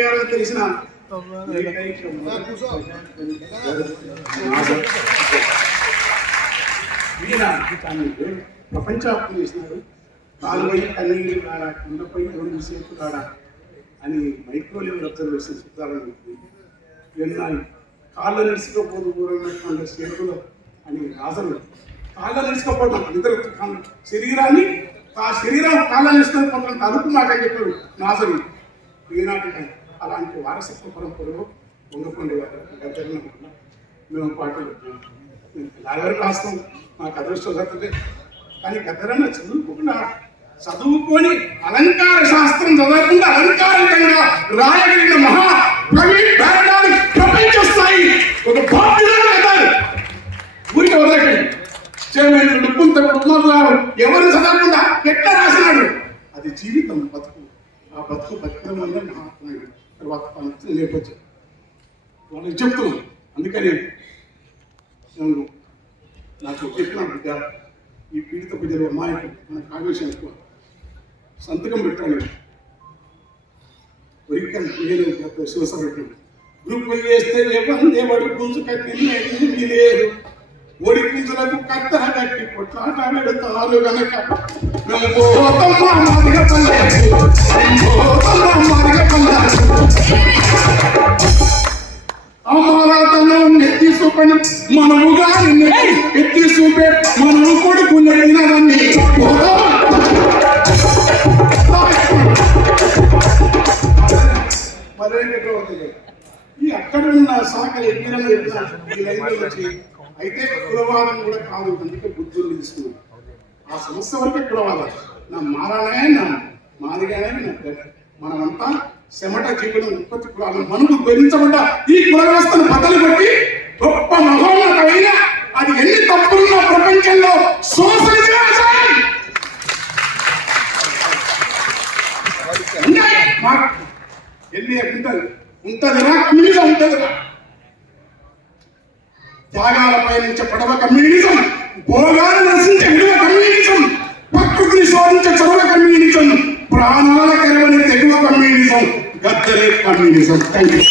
చేయాలో తెలిసిన ప్రపంచాత్మ చేసినారు. కాలువై కన్నీళ్ళు కాడ కొండపై 2 సేపు కాడ అని మైక్రో లెవెల్ అబ్జర్వేషన్ చూద్దామని విన్నాయి. కాళ్ళ నిలుచుకోపోదు పూర్వమైనటువంటి చేతులు అని రాజలు కాళ్ళ నిలుచుకోపోవడం ఇతర శరీరాన్ని ఆ శరీరం కాళ్ళ నిలుచుకోకపోవడం అదుపు మాట చెప్పాడు నాజరు. ఈనాటి అలాంటి వారసత్వ పరంపరలో పొంగకొండ గద్దరన్న మేము పాటలు లాగరికి రాస్తాం. మాకు అదృష్టం కానీ గద్దరన్న చదువుకొని అలంకార శాస్త్రం చదవకుండా అలంకారికంగా రాయగలిగిన మహా ప్రపంచ స్థాయి ఒక బాధ్యత ఊరికి వదలకండి. చేమేంద్రుడు కుంతడు ఎవరు చదవకుండా ఎట్లా రాసినాడు. అది జీవితం బతుకు. ఆ బతుకు బతకడం వల్ల మహాత్ముడు తర్వాత పంక్తులు నేర్పచ్చు వాళ్ళకి చెప్తున్నాను. అందుకని నేను నాకు చెప్పిన బిడ్డ ఈ పీడిత ప్రజలు అమ్మాయికి మనకు ఆవేశం ఎక్కువ. సంతకం పెట్టాను ఒరికలు శివసభ గ్రూపులు వేస్తే వందే వడి పుంజు కట్టి లేదు. ఒడి పుంజులకు కత్తెర కట్టి కొట్లాట పెడతారు కనుక అమరాతనం నెత్తి చూపని మనము గాని ఎత్తి చూపే మనము కొడుకు నెట్టినవన్నీ ఈ అక్కడ ఉన్న శాఖలు ఎన్ని అయితే కులవాదం కూడా కాదు. అందుకే బుద్ధులు తీసుకున్నాం. ఆ సమస్య వరకే కులవాదం. నా మారాలనే నా మాదిగానే మనమంతా చెమట జీవనం ఉత్పత్తి కులాలను మనకు భరించబడ్డ ఈ కుల వ్యవస్థను బద్దలు కొట్టి గొప్ప మహోన్నతమైన అది ఎన్ని తప్పులున్న ప్రపంచంలో ఉంటదిరా కమ్యూనిజం ఉంటదిరా. త్యాగాలపై నుంచి పడవ కమ్యూనిజం, భోగాలు నశించే విలువ కమ్యూనిజం, ప్రకృతిని శోధించే చొరవ కమ్యూనిజం, ప్రాణాల కరువని తెగువ కమ్యూనిజం, గద్దరే కమ్యూనిజం. Thank you.